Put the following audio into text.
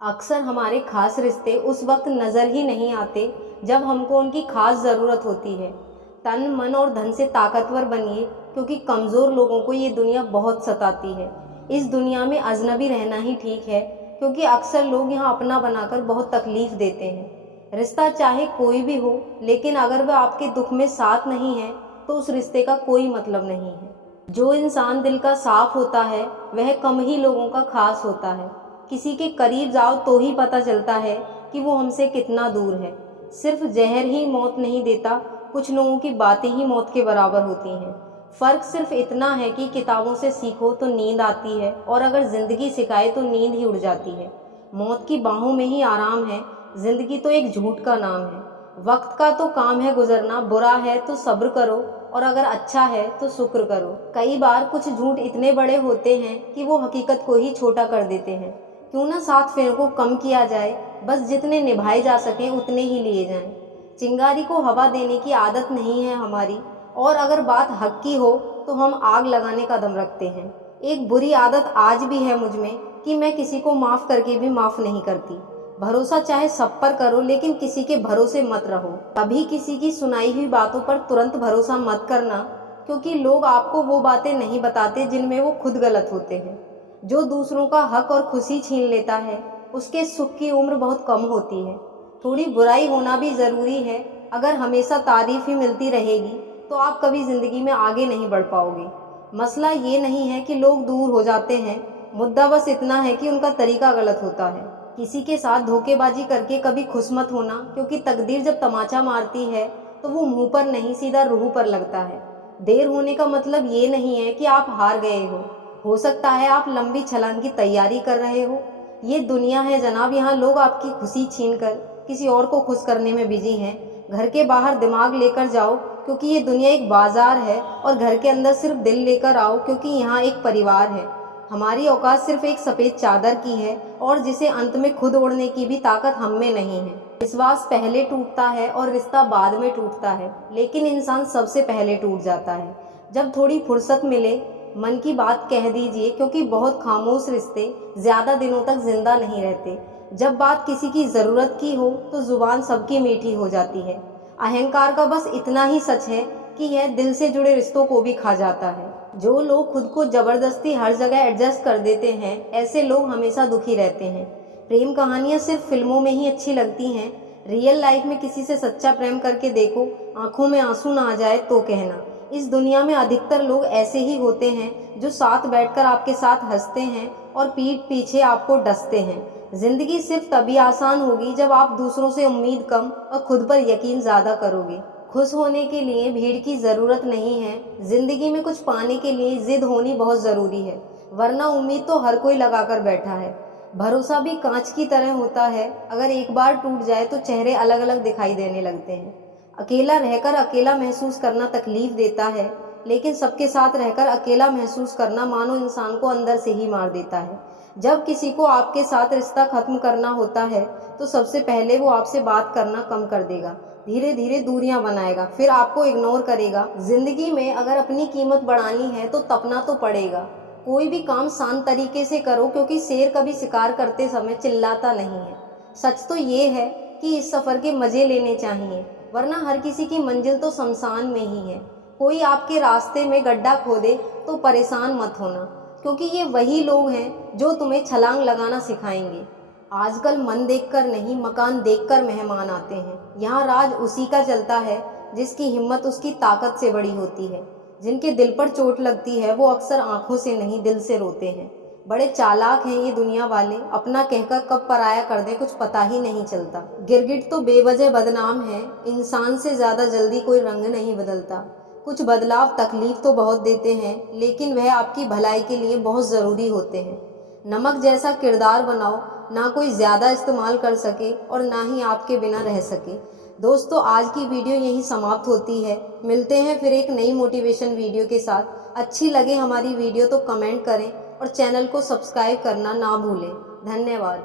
अक्सर हमारे खास रिश्ते उस वक्त नज़र ही नहीं आते जब हमको उनकी खास ज़रूरत होती है। तन मन और धन से ताकतवर बनिए, क्योंकि कमज़ोर लोगों को ये दुनिया बहुत सताती है। इस दुनिया में अजनबी रहना ही ठीक है, क्योंकि अक्सर लोग यहाँ अपना बनाकर बहुत तकलीफ़ देते हैं। रिश्ता चाहे कोई भी हो, लेकिन अगर वह आपके दुख में साथ नहीं है तो उस रिश्ते का कोई मतलब नहीं है। जो इंसान दिल का साफ होता है वह कम ही लोगों का खास होता है। किसी के करीब जाओ तो ही पता चलता है कि वो हमसे कितना दूर है। सिर्फ जहर ही मौत नहीं देता, कुछ लोगों की बातें ही मौत के बराबर होती हैं। फ़र्क सिर्फ इतना है कि किताबों से सीखो तो नींद आती है, और अगर ज़िंदगी सिखाए तो नींद ही उड़ जाती है। मौत की बाहों में ही आराम है, ज़िंदगी तो एक झूठ का नाम है। वक्त का तो काम है गुजरना, बुरा है तो सब्र करो, और अगर अच्छा है तो शुक्र करो। कई बार कुछ झूठ इतने बड़े होते हैं कि वो हकीकत को ही छोटा कर देते हैं। क्यों ना सात फेरों को कम किया जाए, बस जितने निभाए जा सकें उतने ही लिए जाएं। चिंगारी को हवा देने की आदत नहीं है हमारी, और अगर बात हक की हो तो हम आग लगाने का दम रखते हैं। एक बुरी आदत आज भी है मुझ में कि मैं किसी को माफ़ करके भी माफ़ नहीं करती। भरोसा चाहे सब पर करो, लेकिन किसी के भरोसे मत रहो। कभी किसी की सुनाई हुई बातों पर तुरंत भरोसा मत करना, क्योंकि लोग आपको वो बातें नहीं बताते जिनमें वो खुद गलत होते हैं। जो दूसरों का हक और खुशी छीन लेता है, उसके सुख की उम्र बहुत कम होती है। थोड़ी बुराई होना भी ज़रूरी है। अगर हमेशा तारीफ ही मिलती रहेगी तो आप कभी ज़िंदगी में आगे नहीं बढ़ पाओगे। मसला ये नहीं है कि लोग दूर हो जाते हैं, मुद्दा बस इतना है कि उनका तरीका गलत होता है। किसी के साथ धोखेबाजी करके कभी खुश मत होना, क्योंकि तकदीर जब तमाचा मारती है तो वो मुंह पर नहीं, सीधा रूह पर लगता है। देर होने का मतलब ये नहीं है कि आप हार गए हो सकता है आप लंबी छलांग की तैयारी कर रहे हो। ये दुनिया है जनाब, यहाँ लोग आपकी खुशी छीनकर किसी और को खुश करने में बिजी हैं। घर के बाहर दिमाग लेकर जाओ, क्योंकि ये दुनिया एक बाजार है, और घर के अंदर सिर्फ दिल लेकर आओ, क्योंकि यहाँ एक परिवार है। हमारी औकात सिर्फ एक सफ़ेद चादर की है, और जिसे अंत में खुद ओढ़ने की भी ताकत हम में नहीं है। विश्वास पहले टूटता है और रिश्ता बाद में टूटता है, लेकिन इंसान सबसे पहले टूट जाता है। जब थोड़ी फुर्सत मिले, मन की बात कह दीजिए, क्योंकि बहुत खामोश रिश्ते ज़्यादा दिनों तक जिंदा नहीं रहते। जब बात किसी की ज़रूरत की हो तो ज़ुबान सबकी मीठी हो जाती है। अहंकार का बस इतना ही सच है कि यह दिल से जुड़े रिश्तों को भी खा जाता है। जो लोग खुद को ज़बरदस्ती हर जगह एडजस्ट कर देते हैं, ऐसे लोग हमेशा दुखी रहते हैं। प्रेम कहानियाँ सिर्फ फिल्मों में ही अच्छी लगती हैं। रियल लाइफ में किसी से सच्चा प्रेम करके देखो, आंखों में आंसू ना आ जाए तो कहना। इस दुनिया में अधिकतर लोग ऐसे ही होते हैं जो साथ बैठकर आपके साथ हंसते हैं और पीठ पीछे आपको डसते हैं। जिंदगी सिर्फ तभी आसान होगी जब आप दूसरों से उम्मीद कम और खुद पर यकीन ज़्यादा करोगे। खुश होने के लिए भीड़ की ज़रूरत नहीं है, जिंदगी में कुछ पाने के लिए जिद होनी बहुत ज़रूरी है, वरना उम्मीद तो हर कोई लगा कर बैठा है। भरोसा भी कांच की तरह होता है, अगर एक बार टूट जाए तो चेहरे अलग अलग दिखाई देने लगते हैं। अकेला रहकर अकेला महसूस करना तकलीफ देता है, लेकिन सबके साथ रहकर अकेला महसूस करना मानो इंसान को अंदर से ही मार देता है। जब किसी को आपके साथ रिश्ता खत्म करना होता है तो सबसे पहले वो आपसे बात करना कम कर देगा, धीरे धीरे दूरियां बनाएगा, फिर आपको इग्नोर करेगा। जिंदगी में अगर अपनी कीमत बढ़ानी है तो तपना तो पड़ेगा। कोई भी काम शांत तरीके से करो, क्योंकि शेर कभी शिकार करते समय चिल्लाता नहीं है। सच तो ये है कि इस सफ़र के मज़े लेने चाहिए, वरना हर किसी की मंजिल तो शमशान में ही है। कोई आपके रास्ते में गड्ढा खोदे तो परेशान मत होना, क्योंकि ये वही लोग हैं जो तुम्हें छलांग लगाना सिखाएंगे। आजकल मन देखकर नहीं, मकान देखकर मेहमान आते हैं। यहाँ राज उसी का चलता है जिसकी हिम्मत उसकी ताकत से बड़ी होती है। जिनके दिल पर चोट लगती है वो अक्सर आंखों से नहीं, दिल से रोते हैं। बड़े चालाक हैं ये दुनिया वाले, अपना कहकर कब पराया कर दे कुछ पता ही नहीं चलता। गिरगिट तो बेवजह बदनाम है, इंसान से ज़्यादा जल्दी कोई रंग नहीं बदलता। कुछ बदलाव तकलीफ तो बहुत देते हैं, लेकिन वह आपकी भलाई के लिए बहुत ज़रूरी होते हैं। नमक जैसा किरदार बनाओ, ना कोई ज़्यादा इस्तेमाल कर सके और ना ही आपके बिना रह सके। दोस्तों, आज की वीडियो यहीं समाप्त होती है। मिलते हैं फिर एक नई मोटिवेशन वीडियो के साथ। अच्छी लगे हमारी वीडियो तो कमेंट करें और चैनल को सब्सक्राइब करना ना भूलें। धन्यवाद।